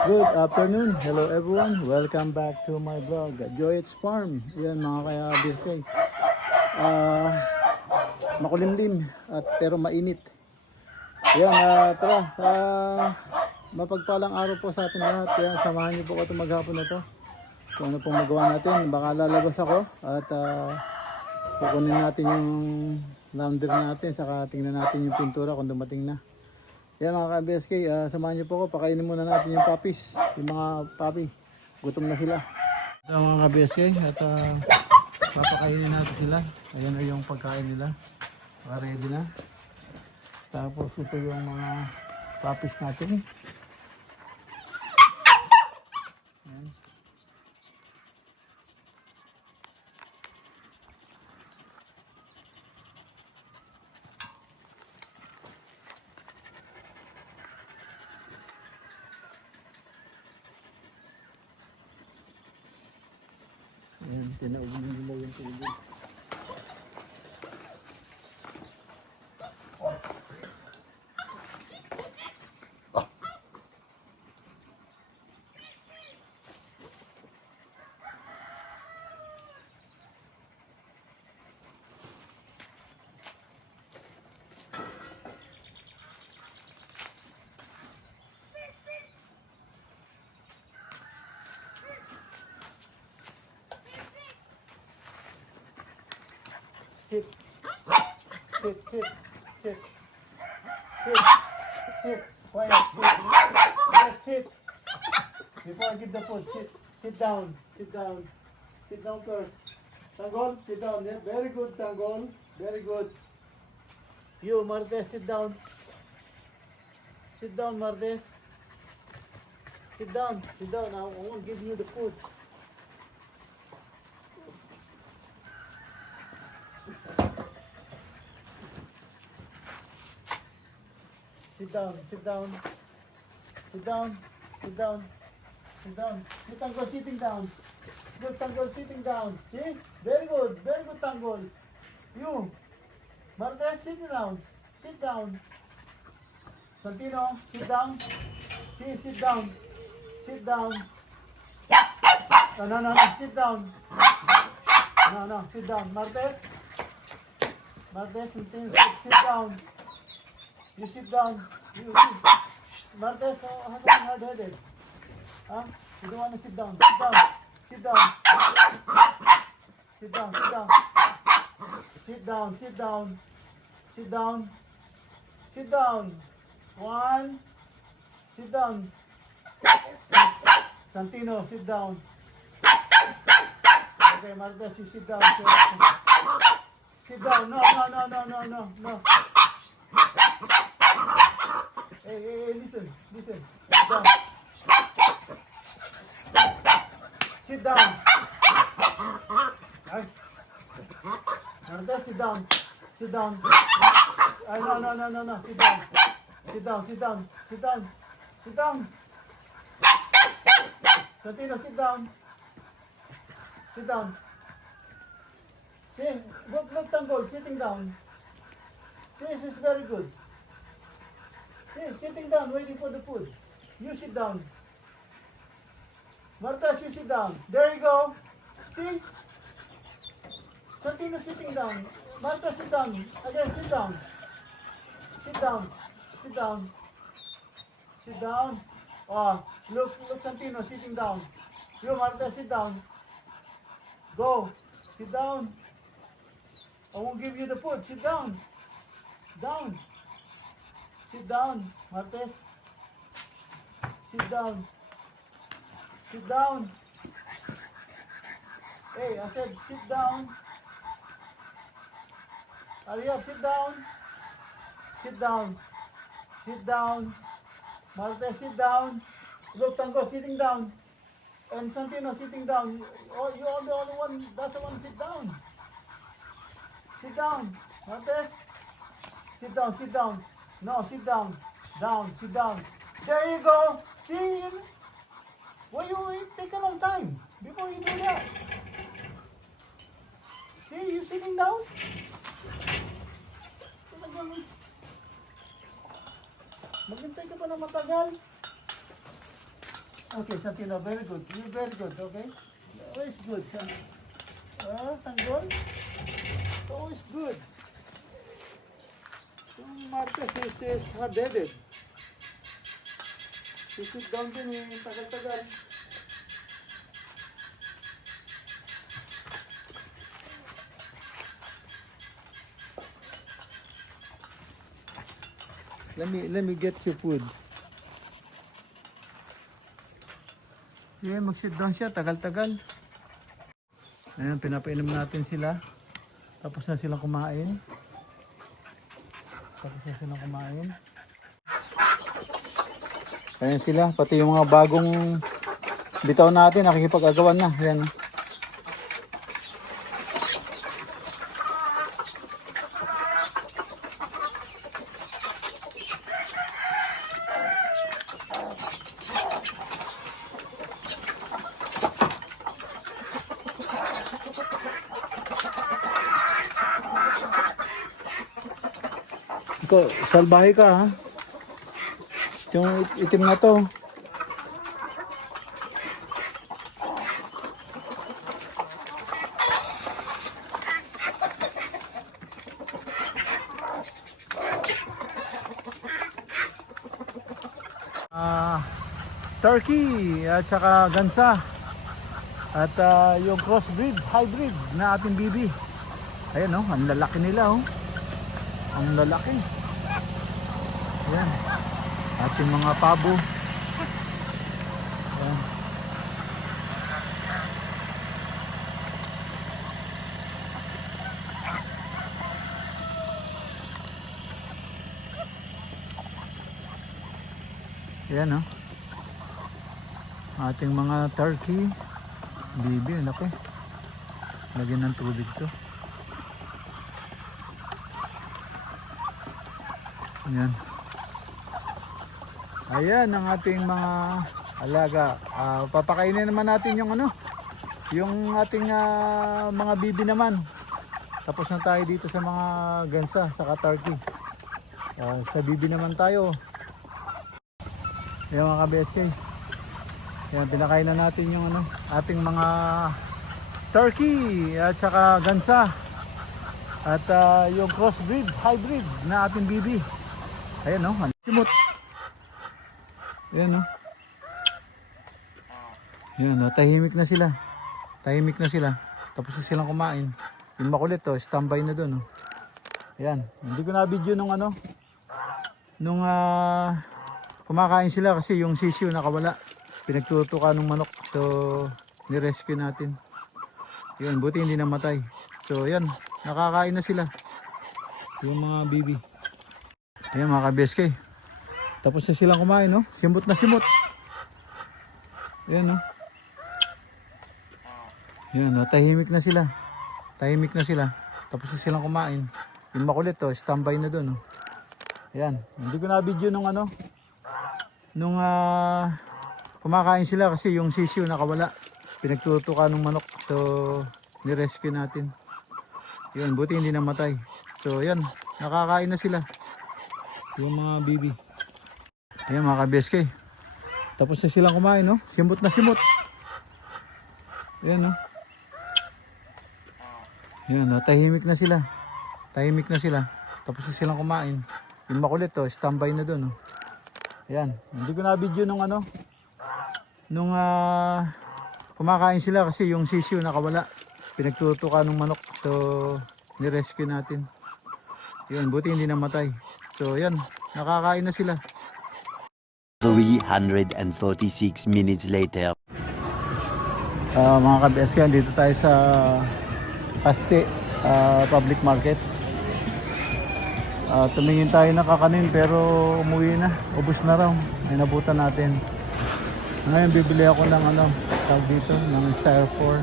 Good afternoon. Hello everyone. Welcome back to my vlog, Joyet's Farm. Yan mga kaya-BSK. Makulimlim at pero mainit. Yan, tara. Mapagpalang araw po sa atin lahat. Yan, samahan niyo po ko itong maghapon na to. Kung ano pong magawa natin. Baka lalabas ako at kukunin natin yung laundry natin. Saka tingnan natin yung pintura kung dumating na. Yan mga ka-BSK, samahan niyo po ako, pakainin muna natin yung puppies, yung mga puppy, gutom na sila. Ito mga ka-BSK, at papakainin natin sila. Ayan na yung pagkain nila, ready na. Tapos ito yung mga puppies natin. Ayan. Ayan, tinaunin nila yung tubig. Sit, sit, sit, sit, sit, sit, quiet, sit, before I give the food, sit down, sit down first. Tanggol, sit down, yeah? Very good, Tanggol, very good. You, Martes, sit down, Martes, sit down, I won't give you the food. Sit down. Good Tanggol, sitting down. Good Tanggol, sitting down. See? Very good, Tanggol. You, Martes, sit down. Santino, sit down. See, sit down. No, sit down. No, sit down. Martes, Santino, sit down. You sit down. You. Martes, hard-headed. Huh? You don't want to sit down. Sit down. One. Sit down. Santino, sit down. Okay, Martes, you sit down. Sit down. No. Hey, listen. Sit down. Ay. Martes, sit down. Ay, no. Sit down. Santino, sit down. See, look Tanggol, sitting down. See, this is very good. See, sitting down, waiting for the food. You sit down. Martes, you sit down. There you go. See? Santino sitting down. Martes, sit down. Again, sit down. Oh, look, Santino sitting down. You, Martes, sit down. Go. Sit down. I won't give you the food. Sit down. Sit down, Martes. Sit down. Hey, I said sit down. Hurry up, sit down. Martes, sit down. Look, Tanggol sitting down. And Santino sitting down. Oh, you're the only one, that's the one sit down. Sit down, Martes. Sit down. No, sit down. Sit down. There you go. See? Why you take a long time before you do that? See, you sitting down? Maghintay ka pa na matagal. Okay, Santino, very good. You're very good, okay? Always good. Tanggol. Always good. Yung Marquez is hard-headed. You sit down din tagal-tagal. Let me get you food. Yeah, mag-sit down siya, tagal-tagal. Ayan, pinapainom natin sila. Tapos na silang kumain. Ayan sila, pati yung mga bagong bitaw natin, nakikipag-agawan na. Ayan. Ikaw, salbahe ka ha. Yung itim na to. Turkey at saka gansa. At yung crossbreed, hybrid na ating bibi. Ayan oh, ang lalaki nila oh. Ang lalaki. Ayan. Ating mga pabo. Ayan. Ayan oh. Ating mga turkey. Bibi, ang laki. Lagyan ng tubig to. Ayan. Ayan ang ating mga alaga. Papakainin naman natin yung yung ating mga bibi naman. Tapos na tayo dito sa mga gansa, saka turkey. Sa bibi naman tayo. Ayan mga ka-BSK. Ayan, pinakain na natin yung ating mga turkey at saka gansa. At yung crossbreed, hybrid na ating bibi. Ayan o, simot. Ayan o. Ayan o, tahimik na sila. Tahimik na sila. Tapos na silang kumain. Yung makulit o, standby na dun o. Ayan, hindi ko na video nung nung kumakain sila kasi yung sisiyo nakawala. Pinagtutukan ng manok. So, nirescue natin. Yun, buti hindi namatay. So, yan, nakakain na sila. Yung mga bibi. Ayan mga ka-BSK. Tapos na silang kumain, no? Simot na simot. Ayan, no? Ayan, no? Tahimik na sila. Tahimik na sila. Tapos na silang kumain. Yung makulit, oh, standby na dun, no? Ayan. Hindi ko na video nung nung kumakain sila kasi yung sisiyo nakawala. Pinagtutukan ng manok. So, nirescue natin. Yun, buti hindi namatay. So, yan. Nakakain na sila. Yung mga bibi. Ayan mga ka-BSK. Tapos na silang kumain, no? Simot na simot. Ayan, no? Ayan, no? Tahimik na sila. Tahimik na sila. Tapos na silang kumain. Yung makulit, oh, standby na dun, no? Ayan. Hindi ko na video nung nung kumakain sila kasi yung sisiyo nakawala. Pinagtutukan ng manok. So, nirescue natin. Yun, buti hindi namatay. So, yan. Nakakain na sila. 346 minutes later. Mga ka-BSK, dito tayo sa Paste Public Market. Tumingin tayo na kakanin pero umuwi na. Ubus na raw. Ay nabutan natin. Ngayon bibili ako ng tawag dito, ng Styrofoam.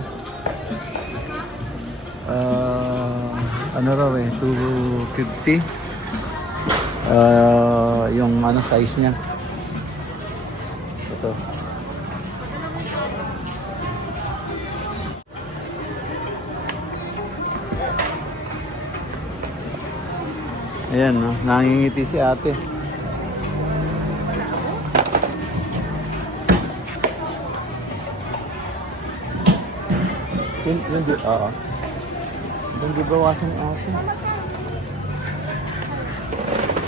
Raw 250. Yung size niya. Ito. Ayan, no? Nangingiti si ate. Yun di, oo. Yun di bawasan yung aso.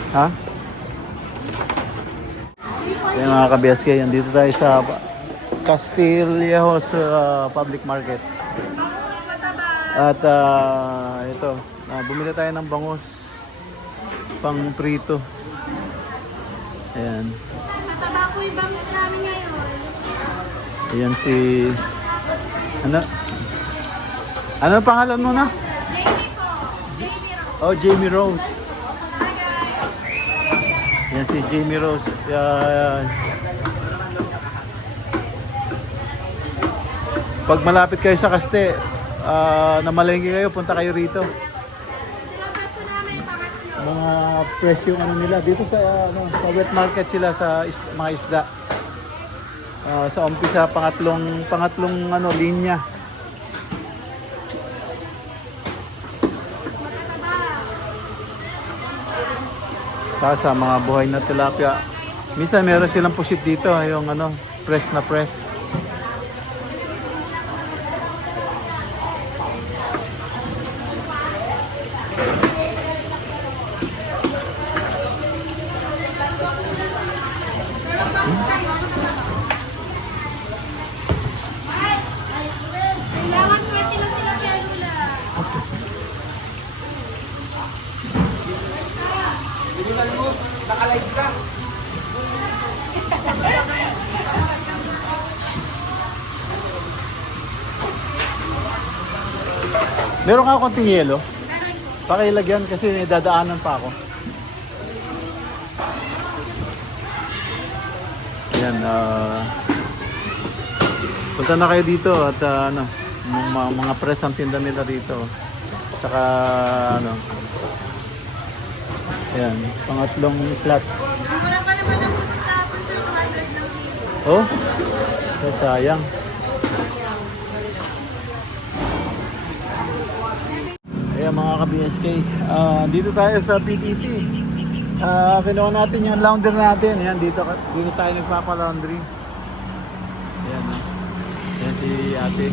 Ha? Kaya mga kabiyaskay, andito tayo sa Castillejos Public Market. At ito, bumili tayo ng bangus pang prito. Ayan. Mataba po yung bangus namin ngayon. Ayan si... Ano pangalan mo na? Jamie po. Jamie Rose. Oh, Jamie Rose. Yan si Jamie Rose. Yan. Pag malapit kayo sa Caste, namalengke kayo, punta kayo rito. Sinabasto namin pangatlo. Mga presyo ano nila dito sa sa wet market sila sa mga isda. Sa umpisa pangatlong linya. Sa mga buhay na tilapia. Minsan meron silang pusit dito, yung press na press. Kailangan 20 lang sila kaya Lula. Meron ka konting yelo? Pakilagyan kasi may dadaanan pa ako. Ayan, punta na kayo dito at mga press ang tinda nila dito. Saka ayan, pangatlong slots. Mura pa naman ang musik tapon sa 200 lang dito. Oh, sayang. Ayan mga ka-BSK, dito tayo sa PTT. Kinuha natin yung laundry natin. Ayan, dito tayo nagpapa-laundry. Ayan, ayan si ate.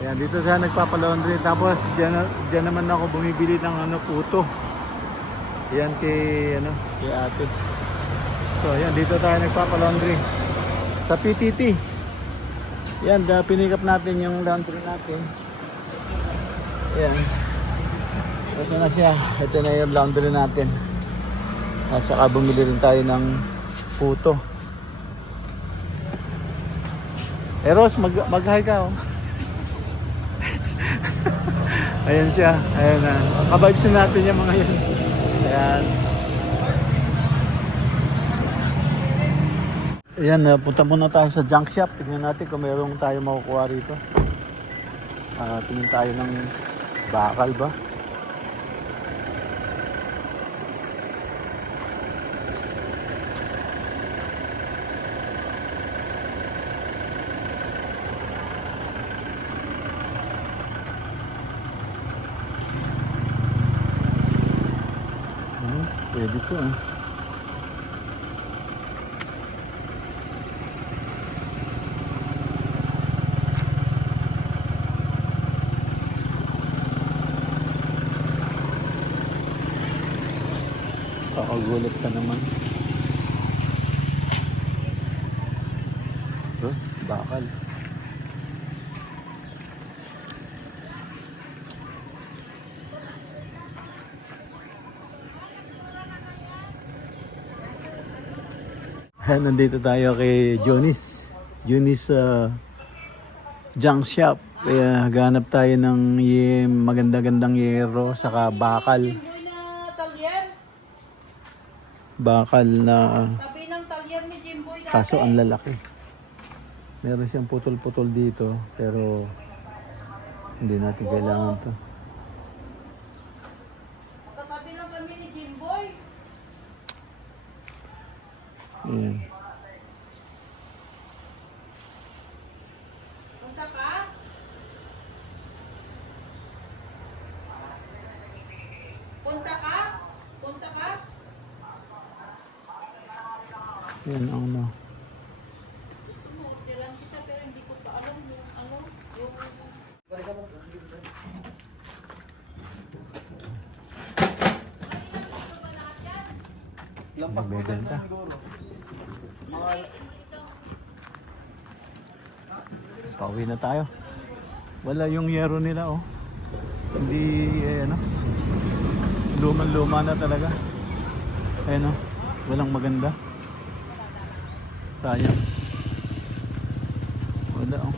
Ayan, dito siya nagpapa-laundry. Tapos dyan naman ako bumibili ng puto. Ayan kay ate. So ayan, dito tayo nagpapa-laundry sa PTT. Ayan, pinikap natin yung laundry natin. Ayan. Ito na siya. Ito na yung laundry natin. At saka bumili rin tayo ng puto. Eros, mag-hi ka oh. Ayan siya. Ayan na. Kabibes na natin yung mga yun. Ayan. Ayan, punta muna tayo sa junk shop. Tingnan natin kung mayroong tayo makukuha rito. Tingin tayo ng bakal ba? Pwede to ah. Kakagulat ka naman. Bakal. Nandito tayo kay Jonis junk shop. Kaya hanap tayo ng maganda-gandang yero saka bakal. Bakal na Tabi ng talyer ni Jimboy dati. kaso ang lalaki. Meron siyang putol-putol dito pero hindi natin kailangan to. Katabi lang kami ni Jimboy. Ayan. Punta ka? Punta ka? Punta ka? Yan ang Gusto mo, orderan kita pero hindi ko pa alam yung Nagbebenta. Pauwi na tayo. Wala yung yero nila oh. Hindi ano. Luman-luma na talaga. Ayun oh. Walang maganda. Sayang. Wala oh.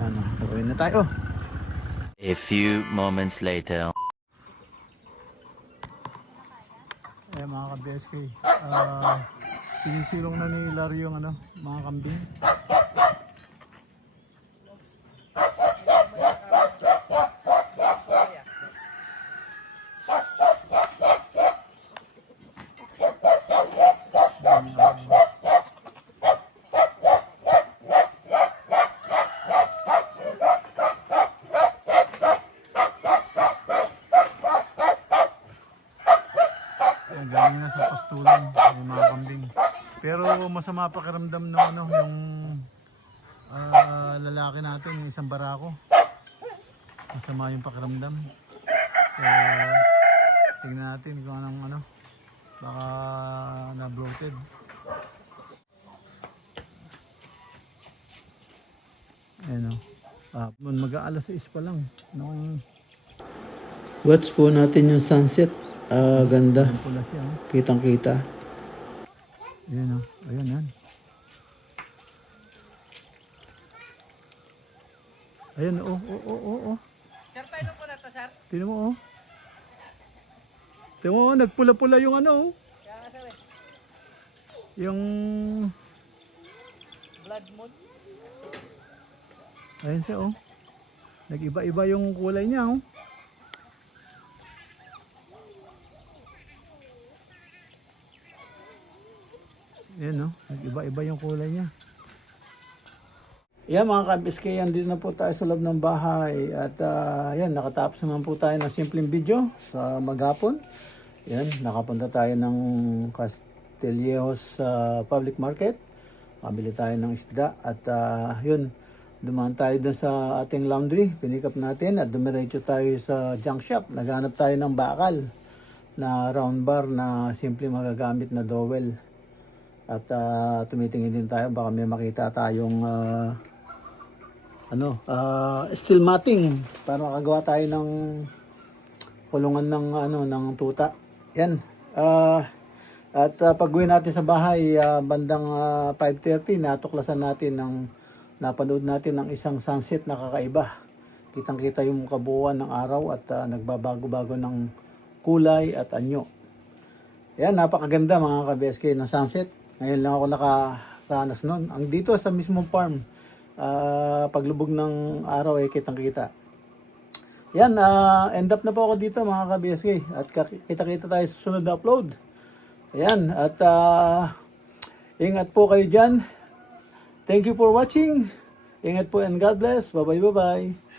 Ano, pauwi na tayo. A few moments later. Eh mga ka-BSK, sinisilong na ni Larry yung ano, mga kambing. Galing na sa pastulan yung mga kambing. Pero masama pakiramdam ng ano, yung lalaki natin, yung isang barako. Masama yung pakiramdam. So, tingnan natin kung anong ano, baka na-bloated. Ayan o. Mag-aalas 6 pa lang. Watch po natin yung sunset. Ganda. Pula siya, oh. Kitang kita. Ayan o. Ayan yan. Ayan o. Oh. Sir, paano po na to, sir? Tignan mo oh. Tignan mo, nagpula-pula yung ano oh. Kaya nga, sir, Yung... blood moon. Ayan siya oh. Nag-iba-iba yung kulay niya oh. Ayan oh. Nag-iba-iba yung kulay niya. Yan mga ka-BSK, andito na po tayo sa loob ng bahay at yan, nakatapos naman po tayo ng simpleng video sa maghapon. Yan, nakapunta tayo ng Castillejos Public Market. Mabili tayo ng isda at yun, dumaan tayo dun sa ating laundry, pinikap natin at dumiretso tayo sa junk shop. Naghanap tayo ng bakal na round bar na simple magagamit na dowel. At tumitingin din tayo, baka may makita tayong steel matting para makagawa tayo ng kulungan ng ng tuta. Yan. At pag-uwi natin sa bahay bandang 5:30 natuklasan natin napanood natin ng isang sunset na kakaiba. Kitang-kita yung kabuuan ng araw at nagbabago-bago ng kulay at anyo. Yan, napakaganda mga ka-BSK ng sunset. Ngayon lang ako nakaranas nun. Ang dito sa mismong farm, paglubog ng araw ay kitang-kita. Yan, end up na po ako dito mga ka-BSK. At kita-kita tayo sa sunod na upload. Ayan, at ingat po kayo dyan. Thank you for watching. Ingat po and God bless. Bye-bye, bye-bye.